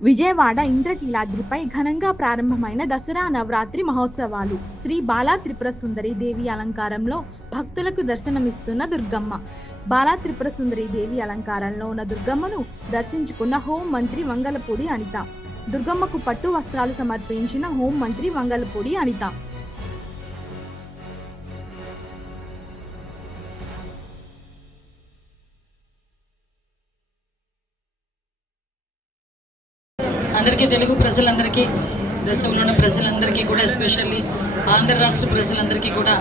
విజయవాడ ఇంద్రకీలాద్రిపై ఘనంగా ప్రారంభమైన దసరా నవరాత్రి మహోత్సవాలు. శ్రీ బాలా త్రిపుర సుందరి దేవి అలంకారంలో భక్తులకు దర్శనమిస్తున్న దుర్గమ్మ. బాలా త్రిపుర సుందరి దేవి అలంకారంలో ఉన్న దుర్గమ్మను దర్శించుకున్న హోం మంత్రి వంగలపూడి అనిత. దుర్గమ్మకు పట్టు వస్త్రాలు సమర్పించిన హోం మంత్రి వంగలపూడి అనిత. అందరికీ తెలుగు ప్రజలందరికీ దేశంలో ఉన్న ప్రజలందరికీ కూడా ఎస్పెషల్లీ ఆంధ్ర రాష్ట్ర ప్రజలందరికీ కూడా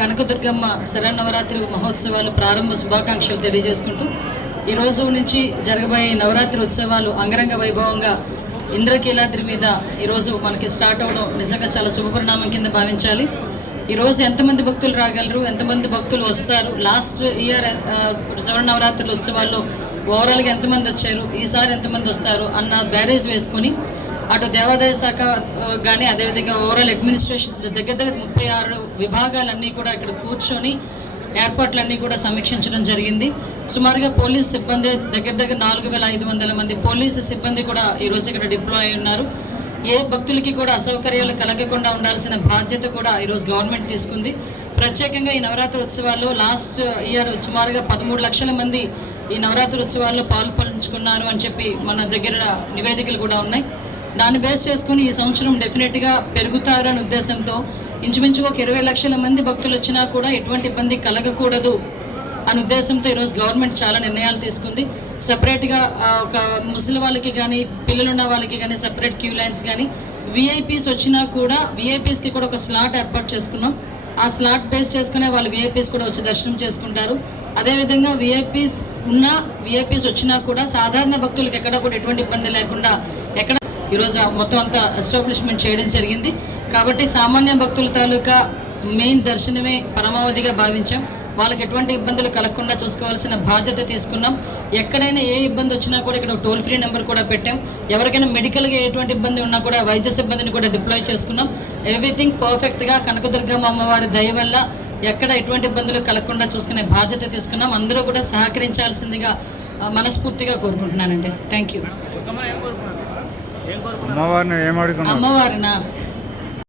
కనకదుర్గమ్మ శరన్నవరాత్రి మహోత్సవాలు ప్రారంభ శుభాకాంక్షలు తెలియజేసుకుంటూ ఈ రోజు నుంచి జరగబోయే నవరాత్రి ఉత్సవాలు అంగరంగ వైభవంగా ఇంద్రకీలాద్రి మీద ఈరోజు మనకి స్టార్ట్ అవడం నిజంగా చాలా శుభపరిణామం కింద భావించాలి. ఈరోజు ఎంతమంది భక్తులు రాగలరు? ఎంతమంది భక్తులు వస్తారు? లాస్ట్ ఇయర్ శ్రవణ నవరాత్రుల ఉత్సవాల్లో ఓవరాల్గా ఎంతమంది వచ్చారు? ఈసారి ఎంతమంది వస్తారు? అన్న బ్యారేజ్ వేసుకొని అటు దేవాదాయ శాఖ కానీ అదేవిధంగా ఓవరాల్ అడ్మినిస్ట్రేషన్ దగ్గర దగ్గర ముప్పై ఆరు విభాగాలన్నీ కూడా ఇక్కడ కూర్చొని ఏర్పాట్లన్నీ కూడా సమీక్షించడం జరిగింది. సుమారుగా పోలీస్ సిబ్బంది దగ్గర దగ్గర నాలుగు వేల ఐదు వందల మంది పోలీసు సిబ్బంది కూడా ఈరోజు ఇక్కడ డిప్లాయ్ అయి ఉన్నారు. ఏ భక్తులకి కూడా అసౌకర్యాలు కలగకుండా ఉండాల్సిన బాధ్యత కూడా ఈరోజు గవర్నమెంట్ తీసుకుంది. ప్రత్యేకంగా ఈ నవరాత్రి ఉత్సవాల్లో లాస్ట్ ఇయర్ సుమారుగా పదమూడు లక్షల మంది ఈ నవరాత్రి ఉత్సవాల్లో పాల్పంచుకున్నారు అని చెప్పి మన దగ్గర నివేదికలు కూడా ఉన్నాయి. దాన్ని బేస్ చేసుకుని ఈ సంవత్సరం డెఫినెట్గా పెరుగుతారనే ఉద్దేశంతో ఇంచుమించు ఒక ఇరవై లక్షల మంది భక్తులు వచ్చినా కూడా ఎటువంటి ఇబ్బంది కలగకూడదు అనే ఉద్దేశంతో ఈరోజు గవర్నమెంట్ చాలా నిర్ణయాలు తీసుకుంది. సపరేట్గా ఒక ముసలి వాళ్ళకి కానీ పిల్లలున్న వాళ్ళకి కానీ సపరేట్ క్యూ లైన్స్ కానీ విఐపీస్ వచ్చినా కూడా విఐపీస్కి కూడా ఒక స్లాట్ ఏర్పాటు చేసుకున్నాం. ఆ స్లాట్ బేస్ చేసుకునే వాళ్ళు విఐపీస్ కూడా వచ్చి దర్శనం చేసుకుంటారు. అదేవిధంగా విఐపీస్ ఉన్నా విఐపీస్ వచ్చినా కూడా సాధారణ భక్తులకు ఎక్కడ కూడా ఎటువంటి ఇబ్బంది లేకుండా ఎక్కడ ఈరోజు మొత్తం అంతా ఎస్టాబ్లిష్మెంట్ చేయడం జరిగింది. కాబట్టి సామాన్య భక్తుల తాలూకా మెయిన్ దర్శనమే పరమావధిగా భావించాం. వాళ్ళకి ఎటువంటి ఇబ్బందులు కలగకుండా చూసుకోవాల్సిన బాధ్యత తీసుకున్నాం. ఎక్కడైనా ఏ ఇబ్బంది వచ్చినా కూడా ఇక్కడ టోల్ ఫ్రీ నెంబర్ కూడా పెట్టాం. ఎవరికైనా మెడికల్గా ఎటువంటి ఇబ్బంది ఉన్నా కూడా వైద్య సిబ్బందిని కూడా డిప్లాయ్ చేసుకున్నాం. ఎవ్రీథింగ్ పర్ఫెక్ట్గా కనకదుర్గమ్మ అమ్మవారి దయ వల్ల ఎక్కడ ఎటువంటి ఇబ్బందులు కలగకుండా చూసుకునే బాధ్యత తీసుకున్నాం. అందరూ కూడా సహకరించాల్సిందిగా మనస్ఫూర్తిగా కోరుకుంటున్నానండి. థ్యాంక్ యూ అమ్మవారిని అమ్మవారిన?